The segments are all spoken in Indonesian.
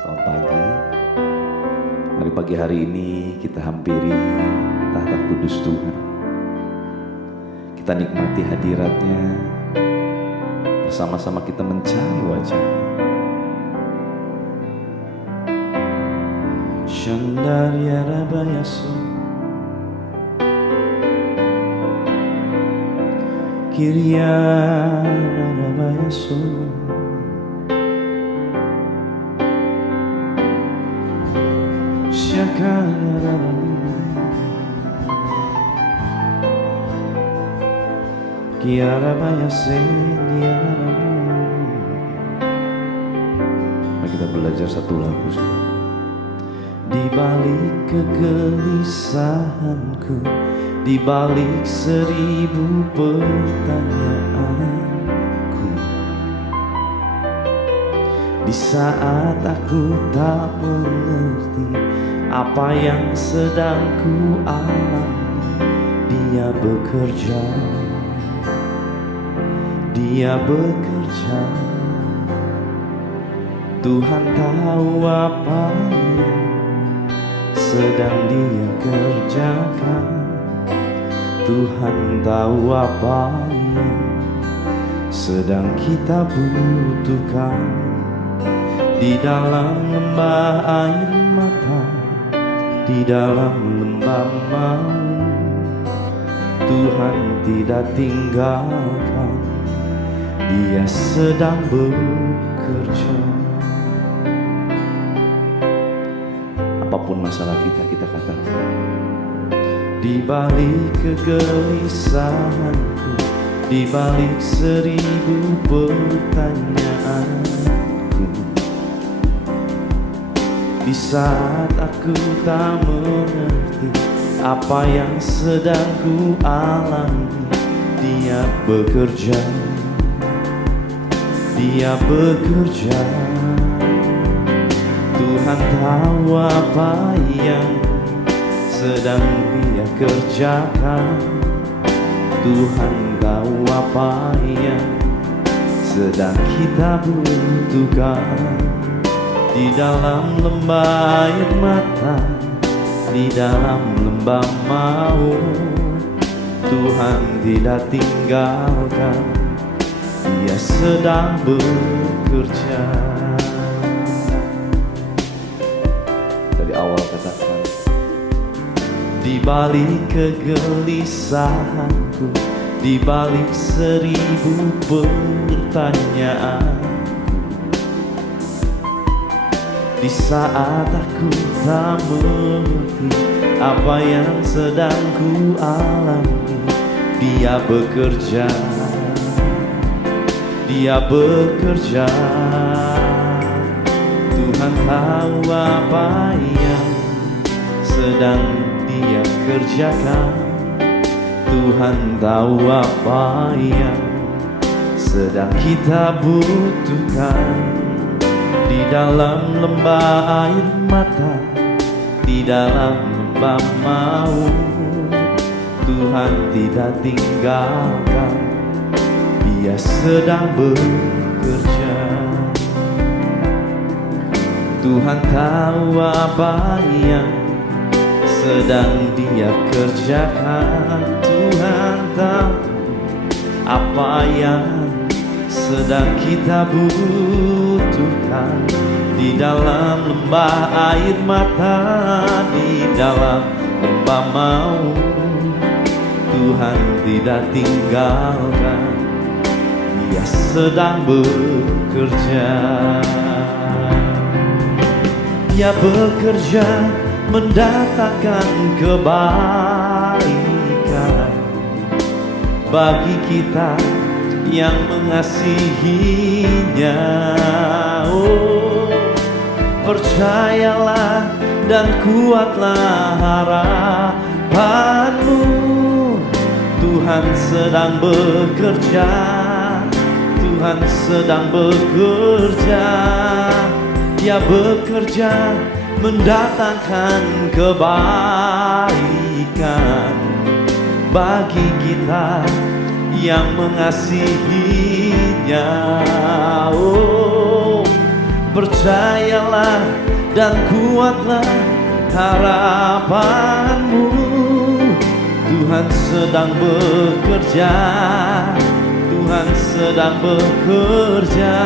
Selamat pagi. Mari pagi hari ini kita hampiri tahta kudus Tuhan. Kita nikmati hadiratnya, bersama-sama kita mencari wajah-Nya. Shandarya Rabayaso Kirya Rabayaso Syakara Kiara Bayasen. Mari kita belajar satu lagu. Di balik kegelisahanku, di balik 1000 pertanyaanku, di saat aku tak mengerti apa yang sedang ku alami, Dia bekerja, Dia bekerja. Tuhan tahu apa yang sedang Dia kerjakan. Tuhan tahu apa yang sedang kita butuhkan. Di dalam lembah air mata, di dalam lembah maut, Tuhan tidak tinggalkan. Dia sedang bekerja. Apapun masalah kita, kita katakan, di balik kegelisahanku, di balik 1000 pertanyaanku, di saat aku tak mengerti apa yang sedang ku alami, Dia bekerja, Dia bekerja. Tuhan tahu apa yang sedang Dia kerjakan. Tuhan tahu apa yang sedang kita butuhkan. Di dalam lembah air mata, di dalam lembah maut, Tuhan tidak tinggalkan. Dia sedang bekerja. Dari awal katakan, di balik kegelisahanku, di balik 1000 pertanyaanku, di saat aku tak mengerti apa yang sedang ku alami, Dia bekerja, Dia bekerja. Tuhan tahu apa yang sedang Dia kerjakan. Tuhan tahu apa yang sedang kita butuhkan. Di dalam lembah air mata, di dalam lembah maut, Tuhan tidak tinggalkan. Dia sedang bekerja. Tuhan tahu apa yang sedang Dia kerjakan. Tuhan tahu apa yang sedang kita butuhkan. Di dalam lembah air mata, di dalam lembah maut, Tuhan tidak tinggalkan. Dia sedang bekerja. Dia bekerja mendatangkan kebaikan bagi kita yang mengasihinya. Oh, percayalah dan kuatlah harapanmu. Tuhan sedang bekerja, Tuhan sedang bekerja. Dia bekerja mendatangkan kebaikan bagi kita yang mengasihinya. Oh, Percayalah dan kuatlah harapanmu. Tuhan sedang bekerja, Tuhan sedang bekerja.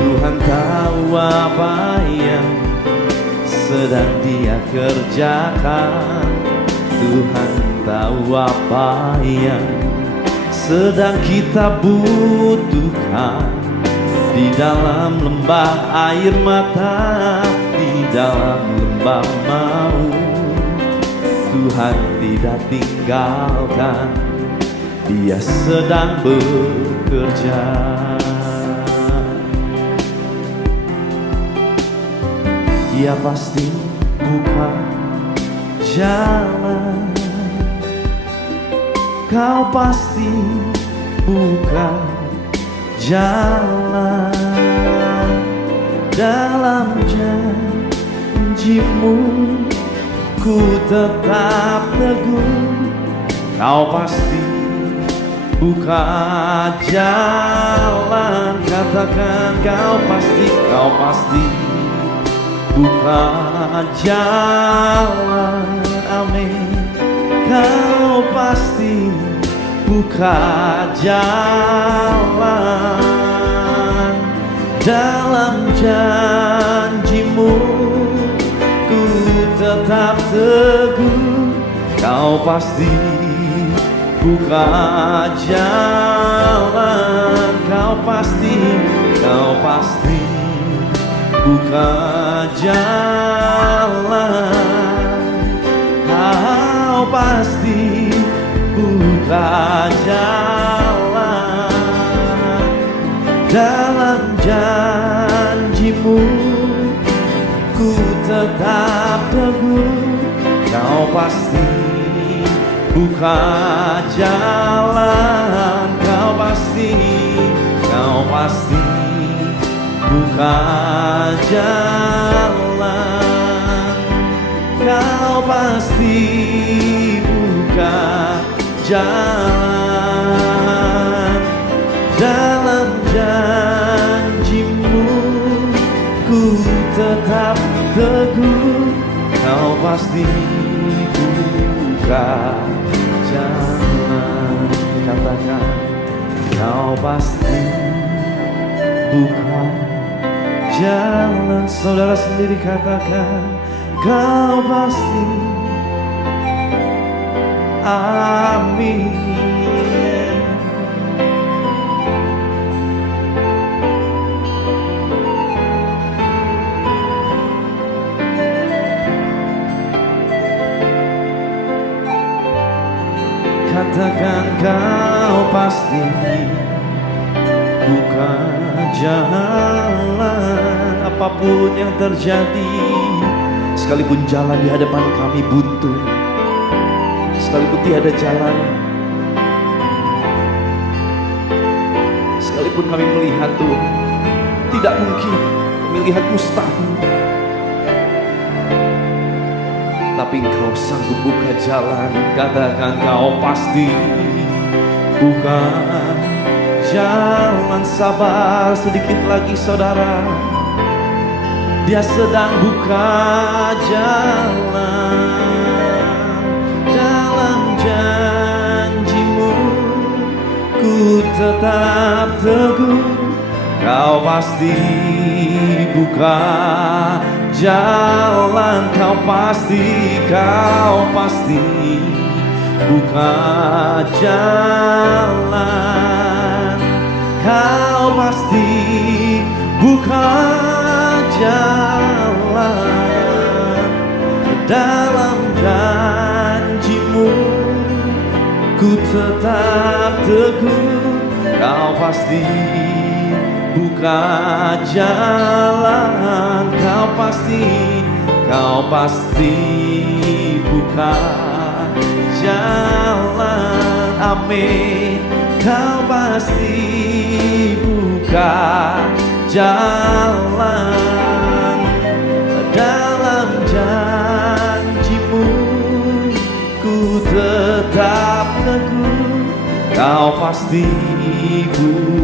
Tuhan tahu apa yang sedang Dia kerjakan. Tuhan tahu apa yang sedang kita butuhkan. Di dalam lembah air mata, di dalam lembah maut, Tuhan tidak tinggalkan. Dia sedang bekerja. Dia pasti buka jalan. Kau pasti buka jalan. Dalam janjimu ku tetap teguh. Kau pasti buka jalan. Katakan kau pasti buka jalan. Amin. Kau pasti buka jalan. Dalam janjimu ku tetap teguh. Kau pasti buka jalan. Kau pasti buka jalan. Kau pasti buka jalan. Dalam janjimu ku tetap teguh. Kau pasti buka jalan. Kau pasti buka jalan. Kau pasti buka jalan. Dalam janjimu ku tetap teguh. Kau pasti buka jalan. Katakan kau pasti buka jalan. Saudara sendiri katakan kau pasti. Amin. Katakan kau pasti buka jalan. Apapun yang terjadi, sekalipun jalan di hadapan kami buntu, sekalipun tiada jalan, sekalipun kami melihat Tuhan tidak mungkin, melihat mustahil, tapi Engkau sanggup buka jalan. Katakan kau pasti buka jalan. Sabar sedikit lagi saudara. Dia sedang buka jalan. Dalam janjimu ku tetap teguh. Kau pasti buka jalan. Kau pasti buka jalan. Kau pasti buka jalan. Dalam janjimu ku tetap teguh. Kau pasti buka jalan. Kau pasti buka jalan. Amin. Kau pasti buka jalan. Dalam janjimu ku tetap teguh. Kau pasti buka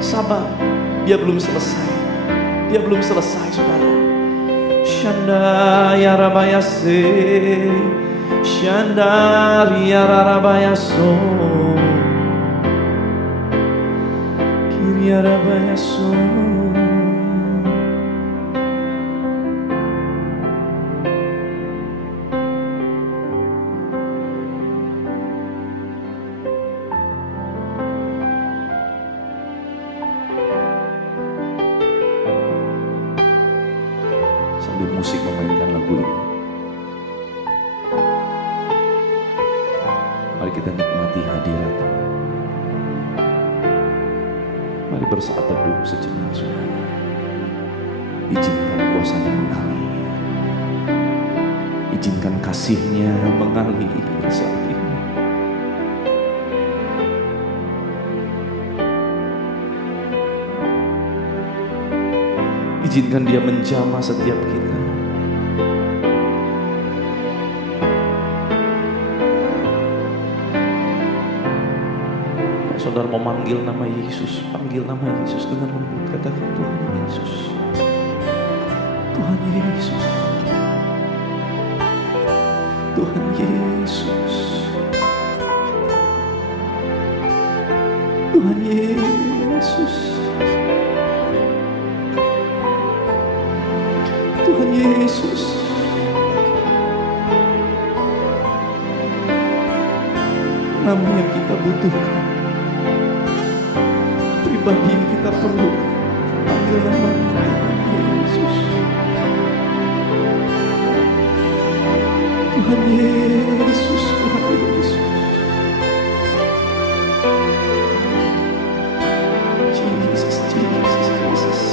sabar. Dia belum selesai. Dia belum selesai, saudara. Shanda ya rabayase, Shanda ya rabayaso, Kiria rabayaso. Sambil musik memainkan lagu ini, mari kita nikmati hadirat. Mari bersaat teduh sejenak, saudara. Izinkan kuasanya mengalir, izinkan kasihnya mengalir saat ini. Izinkan dia menjamah setiap kita. Kalau saudara mau manggil nama Yesus, panggil nama Yesus dengan lembut. Katakan, Tuhan Yesus, Tuhan Yesus, Tuhan Yesus, Tuhan Yesus, Tuhan Yesus. Nama yang kita butuhkan, pribadi yang kita perlu. Panggil nama Tuhan Yesus, Tuhan Yesus, Tuhan Yesus. Jesus, Jesus, Jesus.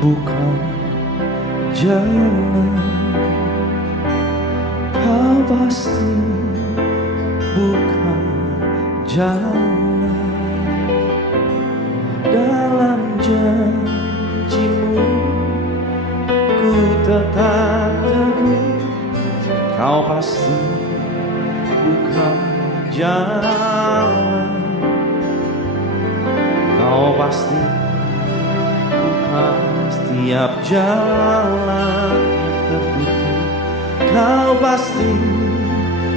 Bukan jalan, kau pasti bukan jalan. Dalam janjimu ku tetap teguh, kau pasti bukan jalan. Kau pasti bukan setiap jalan yang tertutup. Kau pasti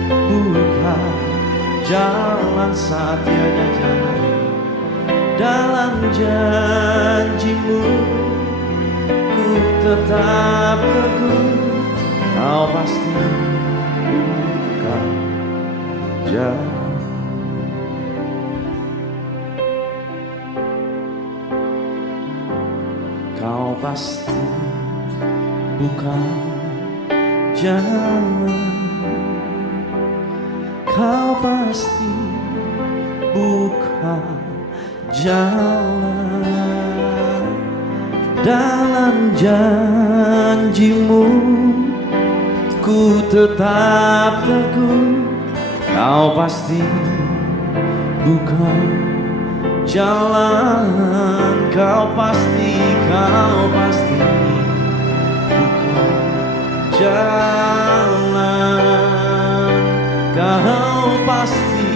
buka jalan saat tiada jalan. Dalam janjimu ku tetap teguh. Kau pasti buka jalan. Kau pasti bukan jalan. Kau pasti bukan jalan. Dalam janjimu ku tetap teguh. Kau pasti bukan jalan. Kau pasti bukan jalan. Kau pasti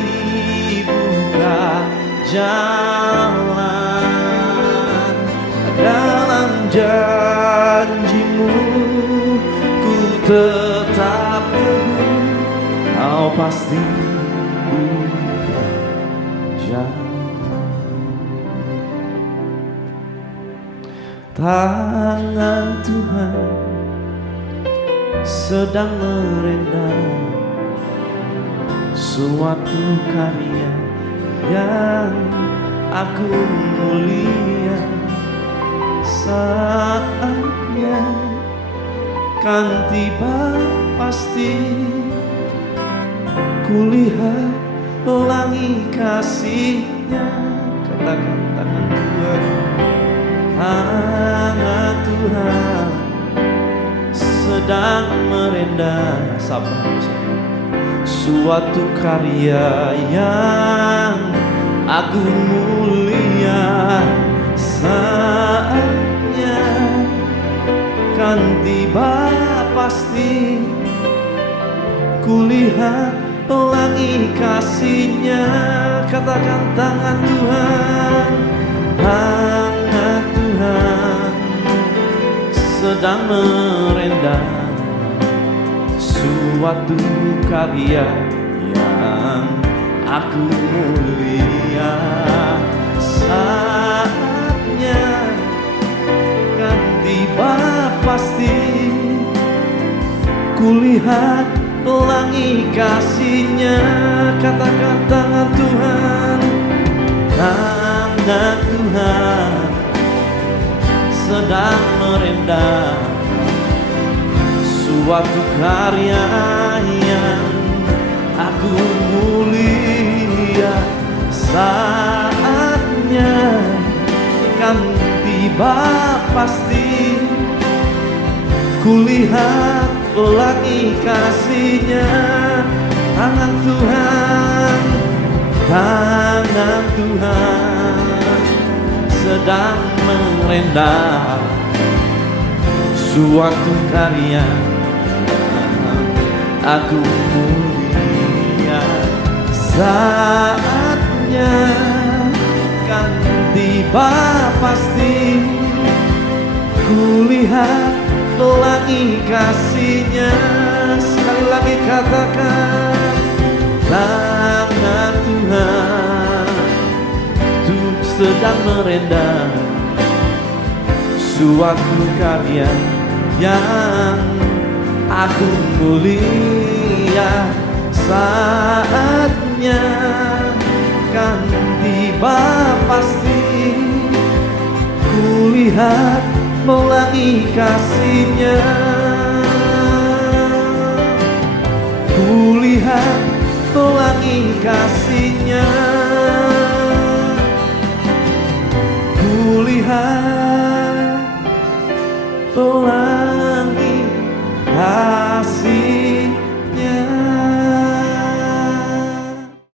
bukan jalan. Dalam janjimu ku tetap teguh. Kau pasti bukan jalan. Tangan Tuhan sedang merendam suatu karya yang agung mulia. Saatnya kan tiba pasti, kulihat pelangi kasihnya. Katakan tangan Tuhan, tangan Tuhan sedang merendam, sabar, suatu karya yang agung mulia. tiba pasti. Kulihat pelangi kasih-Nya. Katakan tangan Tuhan, tangan Tuhan sedang merendam suatu karya yang aku mulia. Saatnya kan tiba pasti. Kulihat pelangi kasih-Nya. Katakan tangan Tuhan, tangan Tuhan sedang merendam suatu karya yang aku mulia. Saatnya kan tiba pasti. Kulihat pelangi kasih-Nya. Tangan Tuhan, tangan Tuhan sedang merendam suatu karya aku mulia. Saatnya kan tiba pasti. Kulihat pelangi kasih-Nya. Sekali lagi katakan, tangan Tuhan Tuh sedang merendam suatu karya yang aku mulia. Saatnya kan tiba pasti. Kulihat pelangi kasih-Nya. Kulihat pelangi kasih-Nya. Kulihat pelangi